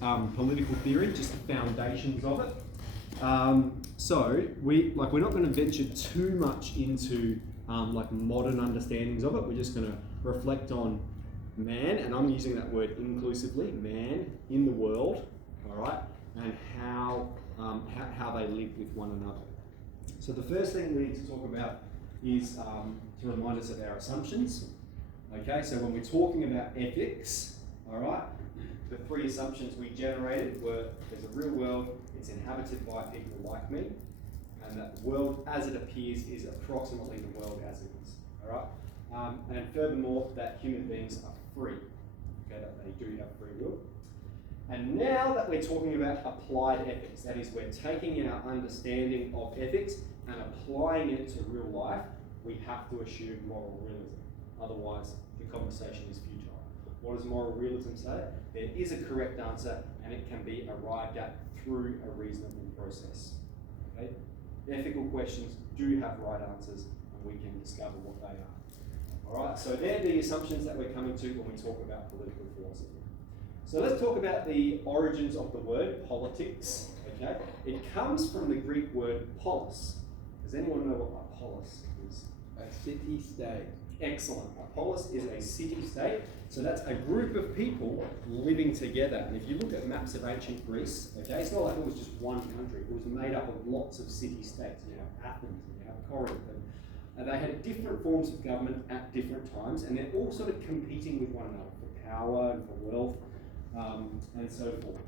political theory, just the foundations of it. So we're not going to venture too much into like modern understandings of it. We're just going to reflect on man, and I'm using that word inclusively, man in the world, all right, and how they live with one another. So the first thing we need to talk about is to remind us of our assumptions. Okay, so when we're talking about ethics, all right, the three assumptions we generated were: there's a real world, it's inhabited by people like me, and that the world as it appears is approximately the world as it is. All right, and furthermore, that human beings are free. Okay, that they do have free will. And now that we're talking about applied ethics, that is, we're taking our understanding of ethics and applying it to real life, we have to assume moral realism. Otherwise, the conversation is futile. What does moral realism say? There is a correct answer, and it can be arrived at through a reasonable process. Okay? Ethical questions do have right answers, and we can discover what they are. All right, so they're the assumptions that we're coming to when we talk about political philosophy. So let's talk about the origins of the word politics. Okay, it comes from the Greek word polis. Does anyone know what a polis is? A city-state. Excellent. A polis is a city-state. So that's a group of people living together. And if you look at maps of ancient Greece, okay, it's not like it was just one country. It was made up of lots of city-states. You have Athens, and you have Corinth, and they had different forms of government at different times, and they're all sort of competing with one another for power and for wealth, and so forth.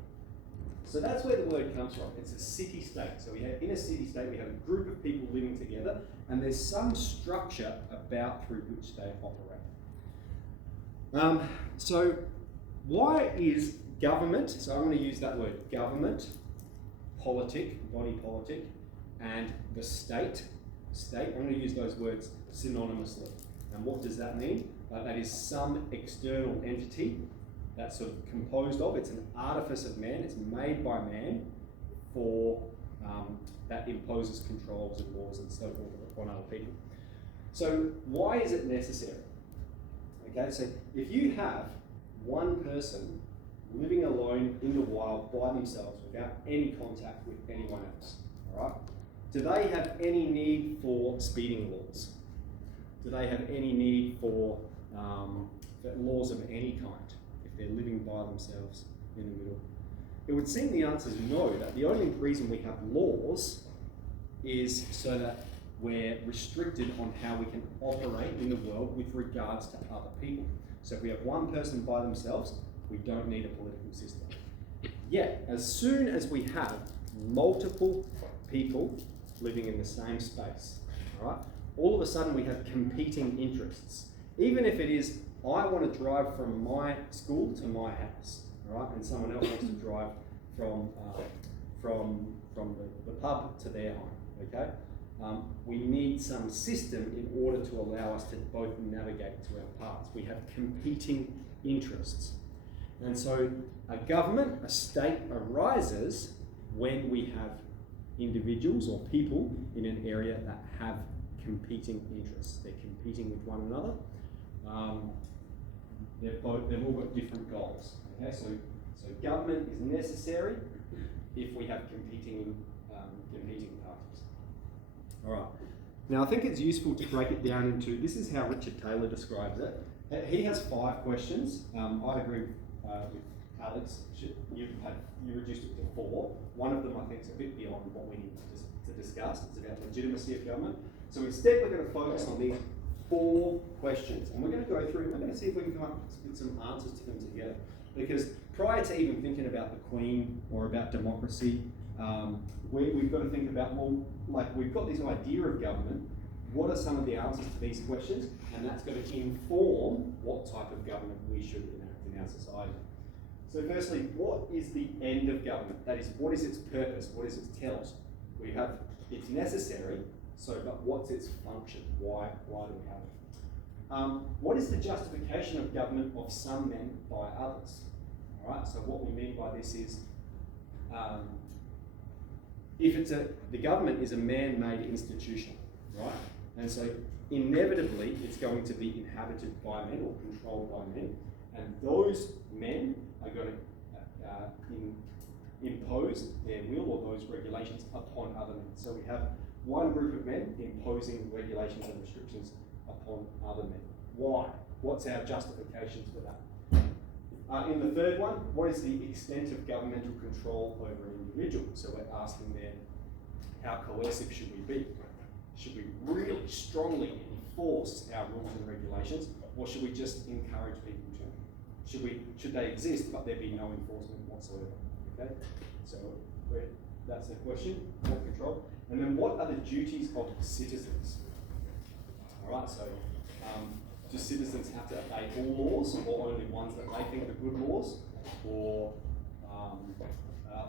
So that's where the word comes from. It's a city-state. So in a city-state, we have a group of people living together, and there's some structure about through which they operate. So why is government, so I'm going to use that word, government, politic, body politic, and the state, I'm going to use those words synonymously. And what does that mean? That is some external entity that's sort of composed of, it's an artifice of man, it's made by man for, that imposes controls and laws and so forth upon other people. So why is it necessary? Okay, so if you have one person living alone in the wild by themselves without any contact with anyone else, all right? Do they have any need for speeding laws? Do they have any need for laws of any kind if they're living by themselves in the middle? It would seem the answer is no, that the only reason we have laws is so that we're restricted on how we can operate in the world with regards to other people. So if we have one person by themselves, we don't need a political system. Yet, as soon as we have multiple people living in the same space, all right, all of a sudden we have competing interests. Even if it is, I want to drive from my school to my house, all right, and someone else wants to drive from the pub to their home, okay? We need some system in order to allow us to both navigate to our paths. We have competing interests. And so a government, a state arises when we have individuals or people in an area that have competing interests. They're competing with one another. They've all got different goals. Okay, so government is necessary if we have competing parties. All right. Now I think it's useful to break it down into, this is how Richard Taylor describes it. He has 5 questions. I agree with Alex. You reduced it to 4. One of them I think is a bit beyond what we need to discuss. It's about legitimacy of government. So instead we're going to focus on these 4 questions, and we're going to go through and we're going to see if we can come up with some answers to them together. Because prior to even thinking about the Queen or about democracy, we've got to think about, well, like we've got this idea of government, what are some of the answers to these questions? And that's going to inform what type of government we should enact in our society. So firstly, what is the end of government? That is, what is its purpose? What is its telos? We have, it's necessary, so, but what's its function? Why do we have it? What is the justification of government of some men by others? All right, so what we mean by this is, if the government is a man-made institution, right? And so inevitably it's going to be inhabited by men or controlled by men, and those men are going to, in impose their will or those regulations upon other men. So we have one group of men imposing regulations and restrictions upon other men. Why? What's our justifications for that? In the third one, what is the extent of governmental control over an individual? So we're asking there, how coercive should we be? Should we really strongly enforce our rules and regulations, or should we just encourage people to? Should they exist, but there be no enforcement whatsoever? Okay, so that's the question. What control? And then what are the duties of citizens? All right, so do citizens have to obey all laws, or only ones that they think are good laws, or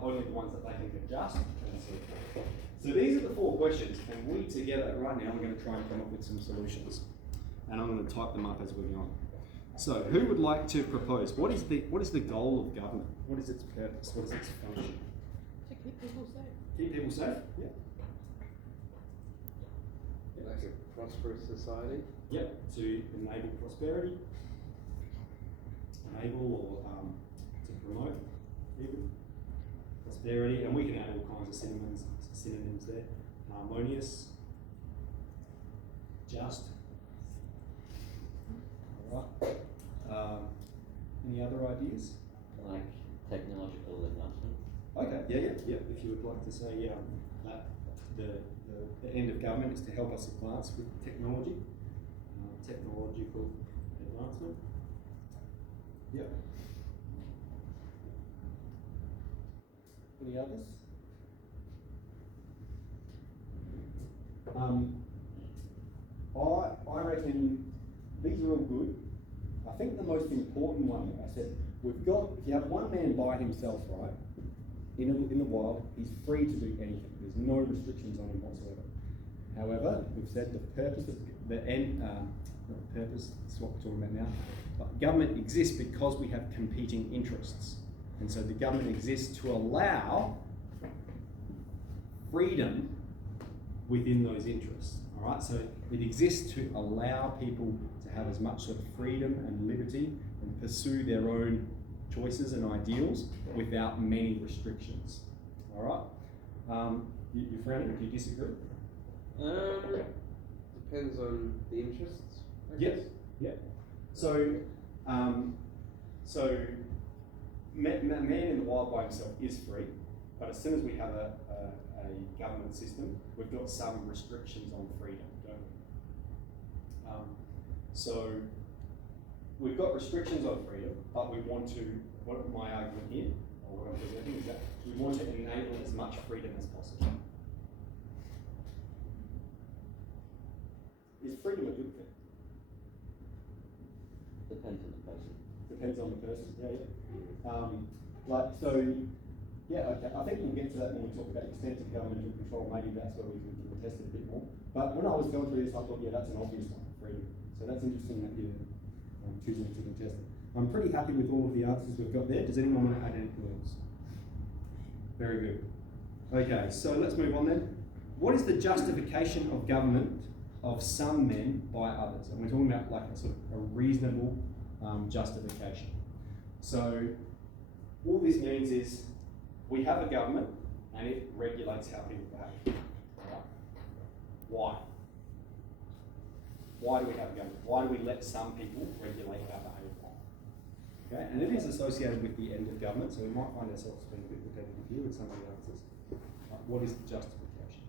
only the ones that they think are just? And so forth. So these are the 4 questions, and we together right now are going to try and come up with some solutions, and I'm going to type them up as we go on. So who would like to propose? What is the goal of government? What is its purpose? What is its function? To keep people safe. Keep people safe? Yeah. Like a prosperous society. Yep, to enable prosperity, enable or to promote even prosperity, and we can add all kinds of synonyms there. Harmonious, just. All right. Any other ideas? Like technological advancement. Okay. Yeah. If you would like to say that the end of government is to help us advance with technology. Technological advancement. Yep. Any others? I reckon these are all good. I think the most important one, I said, if you have one man by himself, right, in the wild, he's free to do anything. There's no restrictions on him whatsoever. However, we've said the purpose of the end, not the purpose, that's what we're talking about now, but government exists because we have competing interests. And so the government exists to allow freedom within those interests. All right, so it exists to allow people to have as much sort of freedom and liberty and pursue their own choices and ideals without many restrictions. All right, you friend, do you disagree? Depends on the interests, I Yes. guess. Yeah. So, man in the wild by himself is free, but as soon as we have a government system, we've got some restrictions on freedom, don't we? So we've got restrictions on freedom, but we want to. What my argument here, or what I'm presenting, is that we want to enable as much freedom as possible. Is freedom a good thing? Depends on the person. Depends on the person, okay. I think we'll get to that when we talk about extensive governmental control. Maybe that's where we can test it a bit more. But when I was going through this, I thought, that's an obvious one, freedom. So that's interesting that you're choosing to contest it. I'm pretty happy with all of the answers we've got there. Does anyone want to add anything else? Very good. Okay, so let's move on then. What is the justification of government of some men by others? And we're talking about like a sort of a reasonable justification. So all this means is we have a government and it regulates how people behave. Right? Why? Why do we have a government? Why do we let some people regulate our behaviour? Okay, and it is associated with the end of government, so we might find ourselves being a bit repetitive here with some of the answers. What is the justification?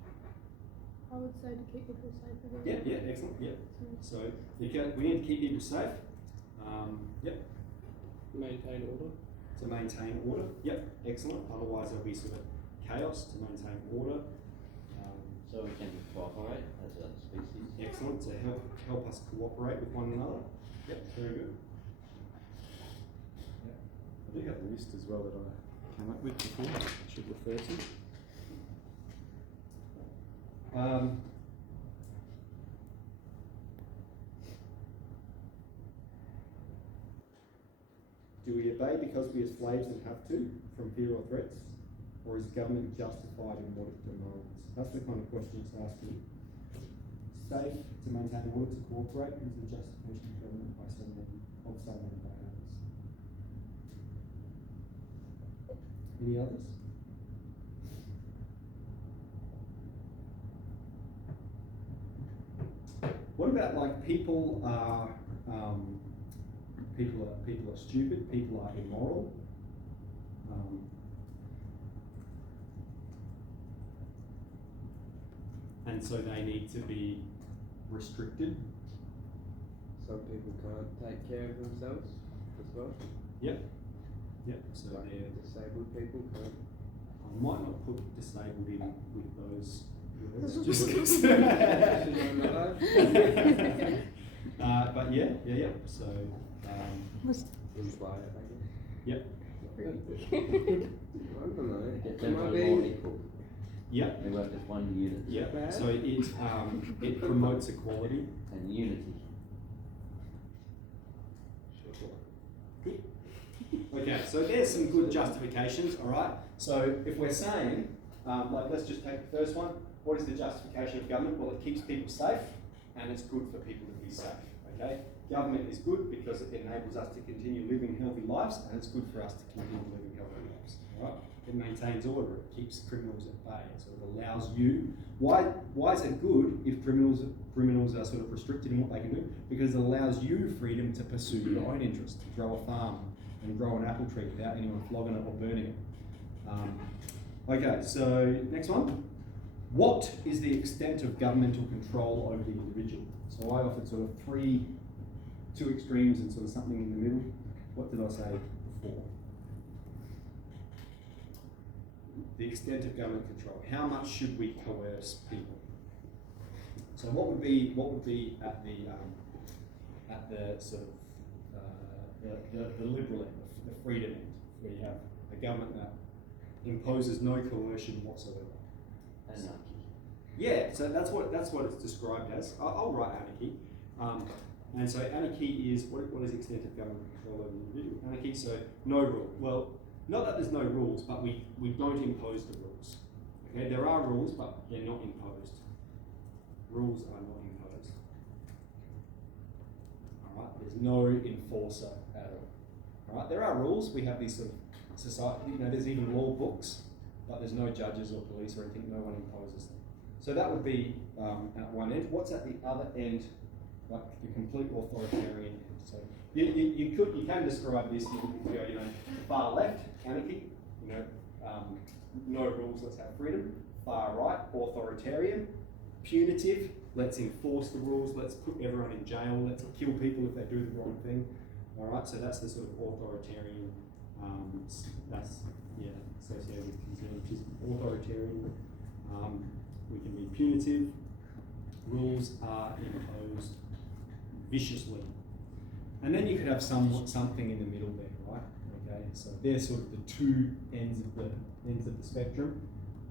I would say to keep people safe again. Yeah, excellent. Yeah. So we need to keep people safe. Yep. Maintain order. To maintain order. Yep, excellent. Otherwise there'll be sort of chaos. To maintain order. So we can cooperate as a species. Excellent. To help us cooperate with one another. Yep, very good. Yep. I do have a list as well that I came up with before. I should refer to. Do we obey because we are slaves and have to, from fear or threats? Or is government justified in what it demands? That's the kind of question it's asking. Safe to maintain order, to cooperate, is the justification of government by some men, of some men by others. Any others? What about like people are stupid, people are immoral? And so they need to be restricted. Some people can't take care of themselves as well. Yep. So Like they're, disabled people can't. I might not put disabled in with those words, just 'cause. But yeah. So Imply it, I guess. yep. I don't know. Get Am I them being- more equal. Yep. They work as one unit. Yep. bad? So it promotes equality. And unity. Okay, so there's some good justifications, all right? So if we're saying, like let's just take the first one, what is the justification of government? Well, it keeps people safe and it's good for people to be safe, okay? Government is good because it enables us to continue living healthy lives and it's good for us to continue living healthy lives, all right? It maintains order, it keeps criminals at bay, so it allows you, why is it good if criminals are sort of restricted in what they can do? Because it allows you freedom to pursue your own interests, to grow a farm, and grow an apple tree without anyone flogging it or burning it. Okay, so next one. What is the extent of governmental control over the individual? So I offered sort of two extremes and sort of something in the middle. What did I say before? The extent of government control. How much should we coerce people? So what would be at the sort of the liberal end, the freedom end, where you have a government that imposes no coercion whatsoever. Anarchy. Yeah, so that's what it's described as. I'll write anarchy. And so anarchy is what is the extent of government control over the individual? Anarchy, so no rule. Well, not that there's no rules, but we don't impose the rules. Okay, there are rules, but they're not imposed. Rules are not imposed. Alright, there's no enforcer at all. Alright, there are rules, we have these sort of society, there's even law books, but there's no judges or police or anything, no one imposes them. So that would be at one end. What's at the other end? Like the complete authoritarian end. So you can describe this, you could go, far left, anarchy, no rules, let's have freedom. Far right, authoritarian. Punitive, let's enforce the rules, let's put everyone in jail, let's kill people if they do the wrong thing. Alright, so that's the sort of authoritarian, that's associated with conservatism. Authoritarian, we can be punitive, rules are imposed viciously. And then you could have something in the middle there, right? Okay, so they're sort of the two ends of the spectrum,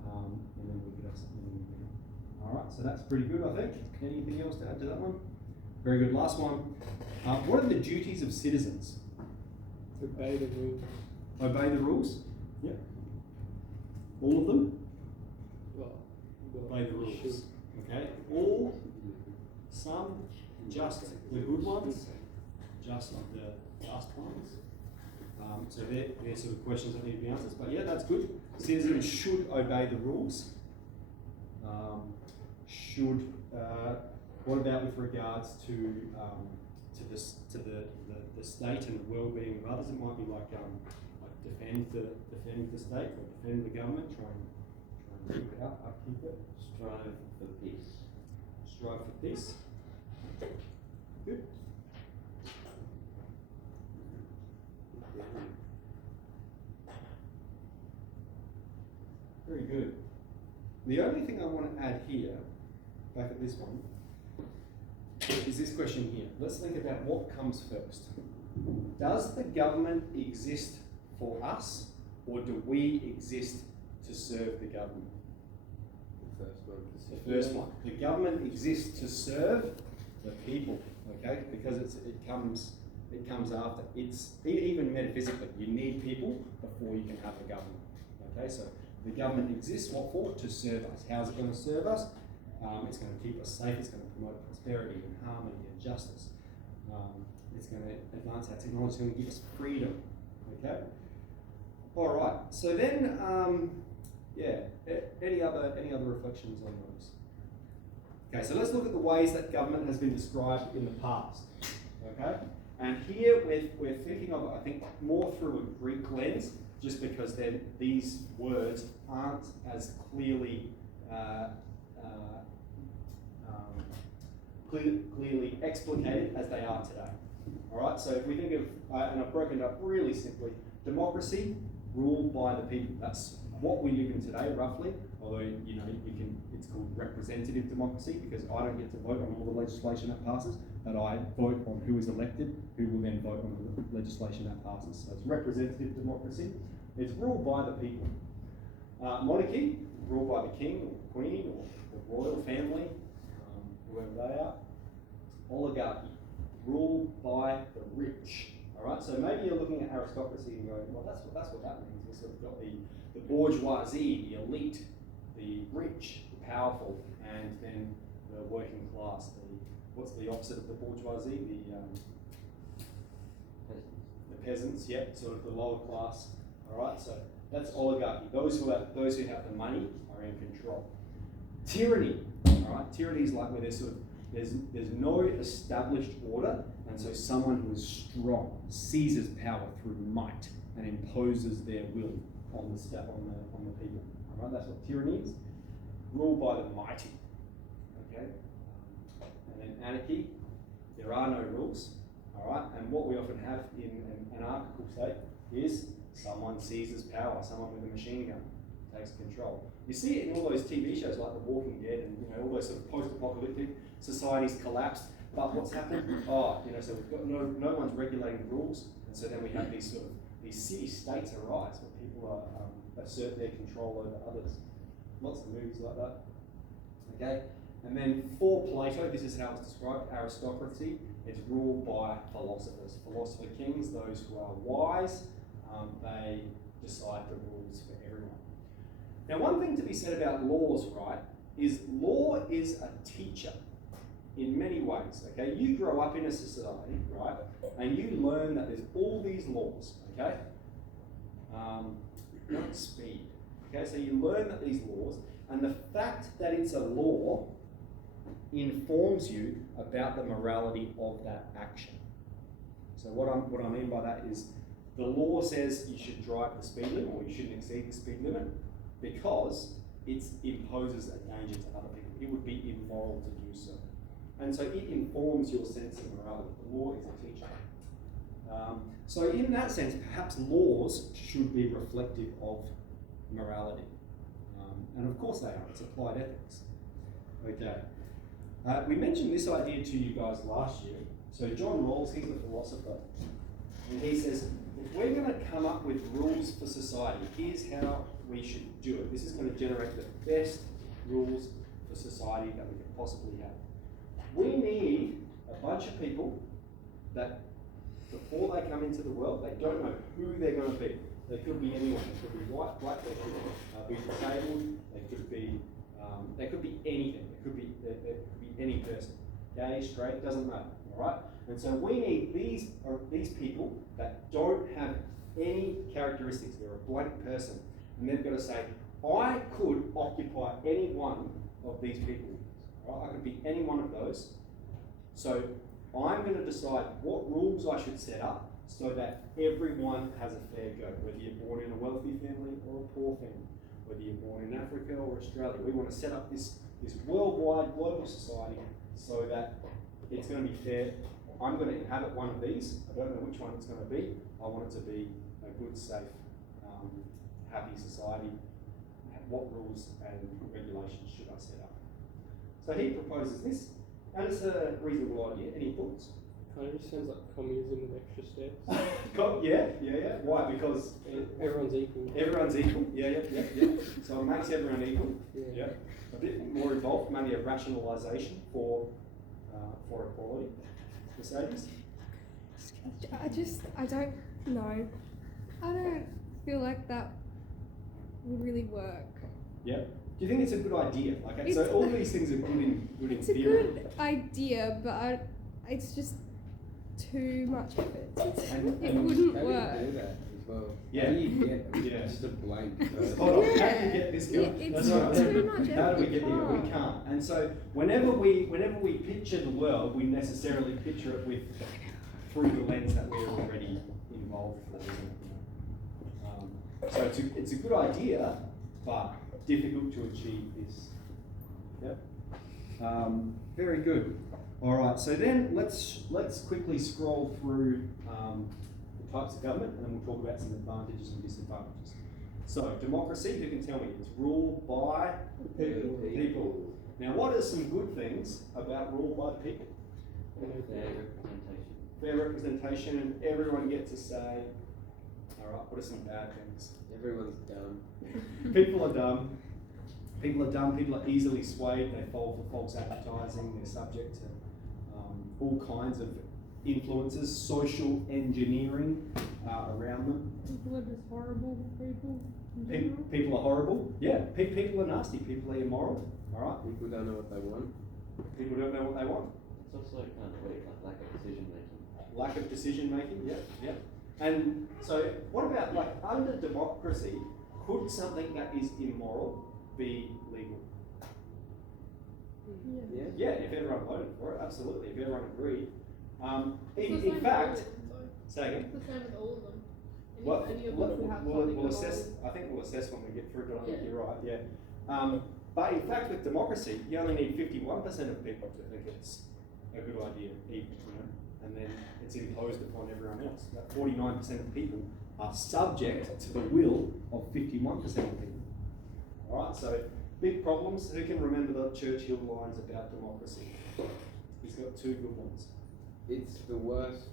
and then we could have something in the middle. All right, so that's pretty good, I think. Anything else to add to that one? Very good. Last one. What are the duties of citizens? Obey the rules. Obey the rules. Yep. All of them. Well, Obey the rules. should. Okay. All. Some. Just the good ones. Just the last ones. So they're sort of questions that need to be answered. But yeah, that's good. Citizens should obey the rules. What about with regards to the state and the well-being of others? It might be like defend the state or defend the government. Try and keep it up, upkeep it. Strive for peace. Strive for peace. Good. Very good. The only thing I want to add here, back at this one, is this question here. Let's think about what comes first. Does the government exist for us, or do we exist to serve the government? The first one. The first one. The government exists to serve the people, okay? Because it comes after. It's even metaphysically, you need people before you can have the government. Okay, so the government exists what for? To serve us. How's it going to serve us? It's going to keep us safe. It's going to promote prosperity and harmony and justice. It's going to advance our technology. It's going to give us freedom. Okay. All right. So then, any other reflections on those? Okay, so let's look at the ways that government has been described in the past. Okay, and here we're thinking of, I think, more through a Greek lens, just because then these words aren't as clearly clearly explicated as they are today. All right, so if we think of, and I've broken it up really simply, democracy, ruled by the people. That's what we live in today, roughly. Although you know, it's called representative democracy because I don't get to vote on all the legislation that passes, but I vote on who is elected, who will then vote on the legislation that passes. So it's representative democracy. It's ruled by the people. Monarchy, ruled by the king or the queen or the royal family, whoever they are. Oligarchy, ruled by the rich. All right, so maybe you're looking at aristocracy and going, well, that's what that means. We've sort of got the bourgeoisie, the elite, the rich, the powerful, and then the working class. What's the opposite of the bourgeoisie? The peasants, yeah, sort of the lower class. All right, so that's oligarchy. Those who have the money are in control. Tyranny, all right. Tyranny is like where there's no established order, and so someone who is strong seizes power through might and imposes their will on the people. All right, that's what tyranny is. Ruled by the mighty. Okay, and then anarchy. There are no rules. All right, and what we often have in an anarchical state is someone seizes power, someone with a machine gun takes control. You see it in all those TV shows like The Walking Dead, and you know all those sort of post-apocalyptic societies collapsed. But what's happened? So we've got no one's regulating the rules, and so then we have these city-states arise where people assert their control over others. Lots of movies like that. Okay, and then for Plato, this is how it's described: aristocracy. It's ruled by philosophers, philosopher kings, those who are wise. They decide the rules for everyone. Now, one thing to be said about laws, right, is law is a teacher in many ways. Okay, you grow up in a society, right, and you learn that there's all these laws. Okay, not speed. Okay, so you learn that these laws, and the fact that it's a law informs you about the morality of that action. So what I mean by that is the law says you should drive the speed limit or you shouldn't exceed the speed limit because it imposes a danger to other people. It would be immoral to do so. And so it informs your sense of morality. The law is a teacher. So in that sense, perhaps laws should be reflective of morality. And of course they are. It's applied ethics. Okay. We mentioned this idea to you guys last year. So John Rawls, he's a philosopher, and he says, if we're going to come up with rules for society, here's how we should do it. This is going to generate the best rules for society that we could possibly have. We need a bunch of people that, before they come into the world, they don't know who they're going to be. They could be anyone. They could be white, black, they could be disabled, they could be anything. They could be any person. Gay, straight, doesn't matter. All right? And so we need these people that don't have any characteristics. They're a blank person. And they've got to say, I could occupy any one of these people. All right? I could be any one of those. So I'm going to decide what rules I should set up so that everyone has a fair go, whether you're born in a wealthy family or a poor family, whether you're born in Africa or Australia. We want to set up this worldwide, global society so that it's going to be fair. I'm going to inhabit one of these. I don't know which one it's going to be. I want it to be a good, safe, happy society. What rules and regulations should I set up? So he proposes this, and it's a reasonable idea. Any thoughts? Kind of just sounds like communism with extra steps. Yeah. Why? Because Everyone's equal. Everyone's equal. Yeah. So it makes everyone equal. Yeah. A bit more involved, maybe a rationalisation for equality. Mercedes? I don't know. I don't feel like that would really work. Yeah. Do you think it's a good idea? So all these things are good in It's theory. a good idea, but it's just too much effort. It wouldn't How work. do you do that? Is well. Yeah. How do you get Yeah. just a blank? Hold on, how do we get this Yeah, going? it's That's right. too much How do we effort. get here? We can't. And so whenever we picture the world, we necessarily picture it with through the lens that we're already involved with. So it's a good idea, but difficult to achieve this. Yep. Very good. All right. So then let's quickly scroll through the types of government, and then we'll talk about some advantages and disadvantages. So democracy. Who can tell me? It's ruled by people. Now, what are some good things about rule by the people? Fair representation. Fair representation, and everyone gets a say. All right. What are some bad things? Everyone's dumb. People are dumb. People are dumb. People are easily swayed. They fall for false advertising. They're subject to all kinds of influences, social engineering around them. People are just horrible people. in general. People are horrible. Yeah. People are nasty. People are immoral. All right. People don't know what they want. People don't know what they want. It's also kind of weak, like lack of decision making. Lack of decision making. Yeah. Yeah. And so, what about like under democracy? Could something that is immoral be legal? Yeah. Yeah. Yeah, if everyone voted for it, absolutely. If everyone agreed. It's the In same with fact, all of them, though. say again. It's the same with all of them. Well, Any of them could have we'll something assess. wrong. I think we'll assess when we get through. But I think Yeah. you're right. Yeah. But in fact, with democracy, you only need 51% of people to think it's a good idea, even, and then it's imposed upon everyone else. That 49% of people are subject to the will of 51% of people. All right. So big problems. Who can remember the Churchill lines about democracy? He's got two good ones. It's the worst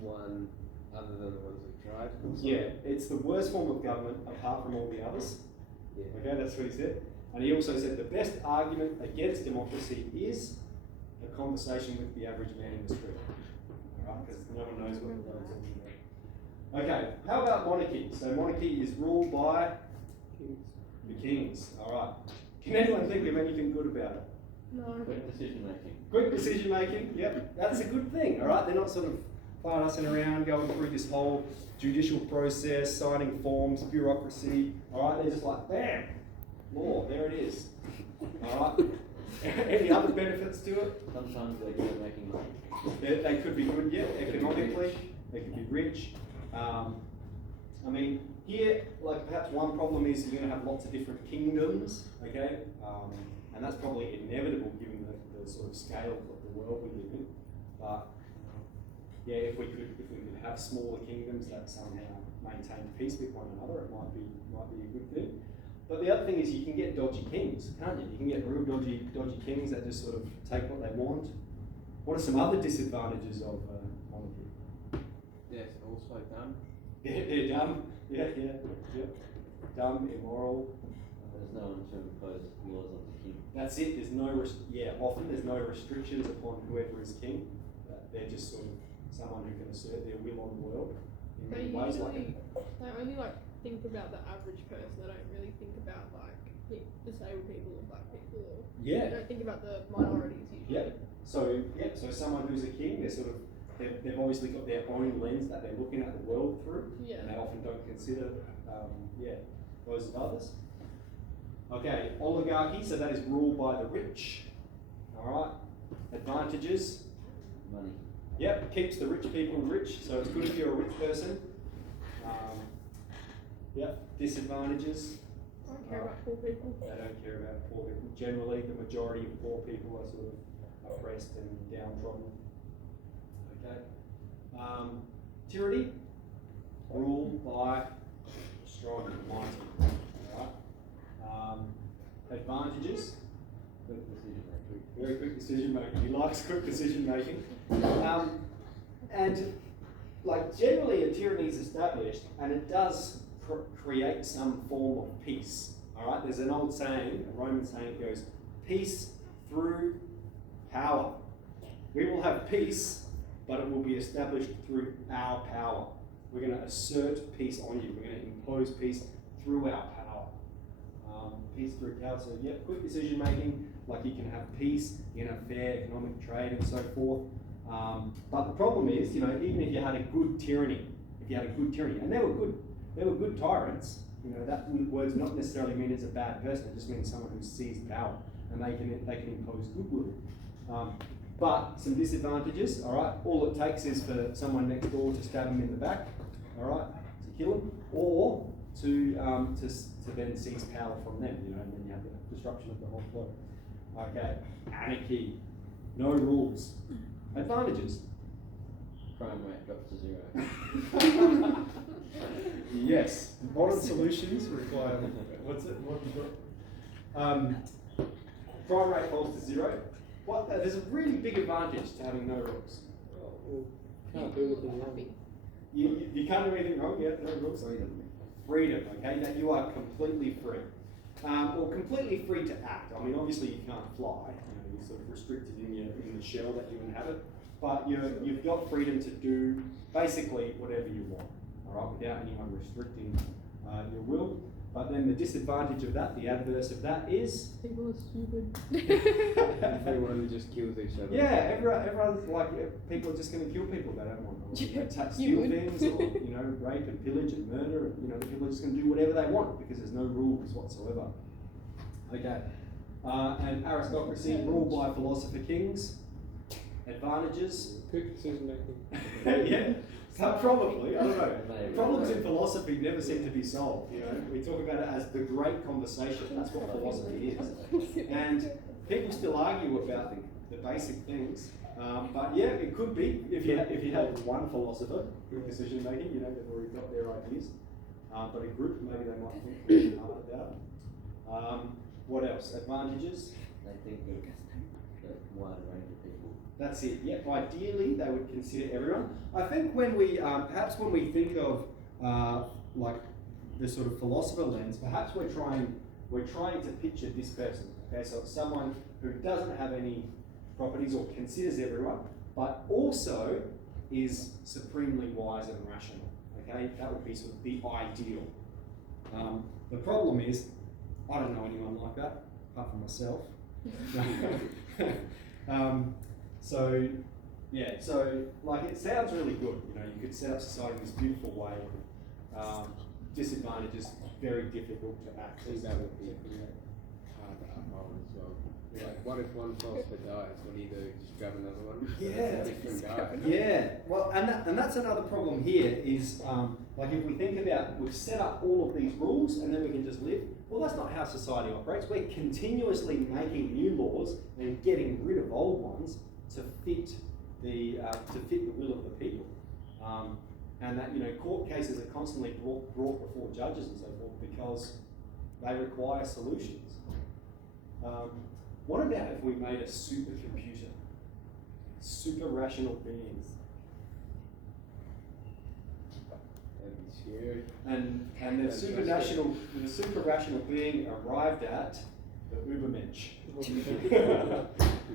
one, other than the ones we tried. Yeah, it's the worst form of government apart from all the others. Yeah. Okay, that's what he said. And he also said the best argument against democracy is a conversation with the average man in the street. All right, because no one knows what they're talking about. Okay, how about monarchy? So monarchy is ruled by the kings. All right. Can anyone think of anything good about it? No. Quick decision making. Quick decision making. Yep, that's a good thing. All right, they're not sort of fussing around, going through this whole judicial process, signing forms, bureaucracy. All right, they're just like, bam, law, there it is. All right. Any other benefits to it? Sometimes they're good at making money. They could be good, yeah, economically. They could be rich. I mean, here, like perhaps one problem is you're going to have lots of different kingdoms, okay? And that's probably inevitable given the sort of scale of the world we live in. But yeah, if we could have smaller kingdoms that somehow maintain peace with one another, it might be a good thing. But the other thing is you can get dodgy kings, can't you? You can get real dodgy kings that just sort of take what they want. What are some other disadvantages of monarchy? Yes, also dumb. They're dumb. Yeah. Dumb, immoral. There's no one to impose laws on the king. That's it. There's no often there's no restrictions upon whoever is king. They're just sort of someone who can assert their will on the world in They many ways. usually, they only like think about the average person. They don't really think about like disabled people or black people. Or Yeah. They don't think about the minorities usually. Yeah. So someone who's a king, they've obviously got their own lens that they're looking at the world through, Yeah. and they often don't consider those of others. Okay, oligarchy. So that is ruled by the rich. All right. Advantages. Money. Yep, keeps the rich people rich, so it's good if you're a rich person. Disadvantages. I don't care about poor people. They don't care about poor people. Generally, the majority of poor people are sort of oppressed and downtrodden. Okay. Tyranny, ruled by strong and mighty. All right. Advantages. Quick decision making. Very quick decision making. He likes quick decision making. And like generally a tyranny is established and it does create some form of peace. All right, there's an old saying, a Roman saying, it goes, peace through power. We will have peace, but it will be established through our power. We're going to assert peace on you. We're going to impose peace through our power. Peace through power. So yeah, quick decision making, like you can have peace, you can have fair economic trade and so forth. But the problem is, even if you had a good tyranny, and they were good, they were good tyrants. You know, that word's not necessarily mean it's a bad person. It just means someone who seized power and they can impose goodwill. But some disadvantages. All right, all it takes is for someone next door to stab them in the back. All right, to kill them, or to then seize power from them. You know, and then you have the disruption of the whole flow. Okay, anarchy, no rules. Advantages. Crime rate drops to 0. Yes, modern solutions require. What's it? What have you got? Crime rate falls to 0. There's a really big advantage to having no rules. Can't do anything wrong. You can't do anything wrong. Yeah, no rules. Freedom. Okay, that you are completely free, or completely free to act. I mean, obviously you can't fly. You know, you're sort of restricted in the shell that you inhabit, but you've got freedom to do basically whatever you want. All right, without anyone restricting your will. But then the disadvantage of that, the adverse of that is People are stupid. Everyone just kills each other. yeah, everyone's like people are just going to kill people they don't want. Or steal things, or you know, rape and pillage and murder. And, you know, people are just going to do whatever they want because there's no rules whatsoever. Okay, and aristocracy ruled by philosopher kings. Advantages. Quick decision making. Yeah. Probably, I don't know. Problems in philosophy never seem to be solved. You know, we talk about it as the great conversation. That's what philosophy is, and people still argue about the basic things. But yeah, it could be if you had one philosopher with decision making. You know, they've already got their ideas. But a group, maybe they might think really hard about it. What else? Advantages. They think the wide range of people. That's it. Yeah. Ideally, they would consider everyone. I think when we perhaps when we think of like the sort of philosopher lens, perhaps we're trying to picture this person. Okay, so it's someone who doesn't have any properties or considers everyone, but also is supremely wise and rational. Okay, that would be sort of the ideal. The problem is, I don't know anyone like that apart from myself. So, yeah, so like it sounds really good, you know, you could set up society in this beautiful way. Disadvantages, very difficult to I access. think that would be hard to uphold as well. Like, what if one philosopher dies? What do you do? Just grab another one? Yeah. Different guy. Yeah, well, and that's another problem here is, like if we think about, we've set up all of these rules and then we can just live, well that's not how society operates. We're continuously making new laws and getting rid of old ones to fit the will of the people. And that, you know, court cases are constantly brought before judges and so forth because they require solutions. What about if we made a supercomputer? Super rational beings. That'd be scary. And the super rational being arrived at the Ubermensch.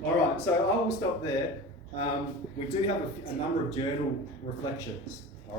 Alright, so I will stop there. We do have a number of journal reflections.